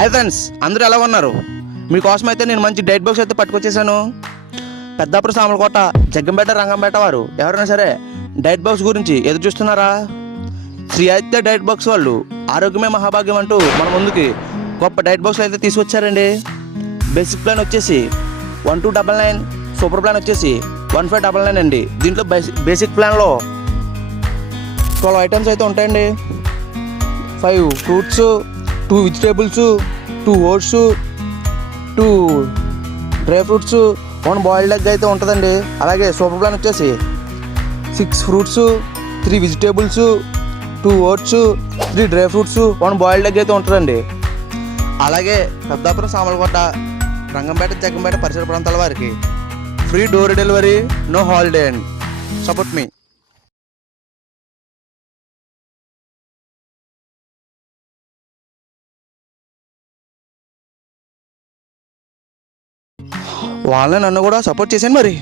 Hi friends, అందరూ ఎలా ఉన్నారు? మీకోసం అయితే నేను మంచి డైట్ బాక్స్ అయితే పట్టుకొచ్చేసాను. పెద్దాపురం సామలకోట, జగ్గంపేట, రంగంపేట వారు ఎవరైనా సరే డైట్ బాక్స్ గురించి ఎదురు చూస్తున్నారా? శ్రీ ఆదిత్య డైట్ బాక్స్ వాళ్ళు ఆరోగ్యమే మహాభాగ్యం అంటూ మన ముందుకి గొప్ప డైట్ బాక్స్ అయితే తీసుకొచ్చారండి. బేసిక్ ప్లాన్ వచ్చేసి 1299, సూపర్ ప్లాన్ వచ్చేసి 1599 అండి. దీంట్లో బేసిక్ ప్లాన్లో 12 ఐటమ్స్ అయితే ఉంటాయండి. 5 fruits, 2 vegetables, 2 oats, 2 dry fruits, 1 boiled egg అయితే ఉంటుందండి. అలాగే సూపర్ ప్లాన్ వచ్చేసి 6 fruits, 3 vegetables, 2 oats, 3 dry fruits, 1 boiled egg అయితే ఉంటుందండి. అలాగే పెద్దాపురం సామలకోట, రంగంపేట, జగ్గంపేట పరిసర ప్రాంతాల వారికి free door delivery, no holiday and support మీ. వాళ్ళని నన్ను కూడా సపోర్ట్ చేశాను మరి.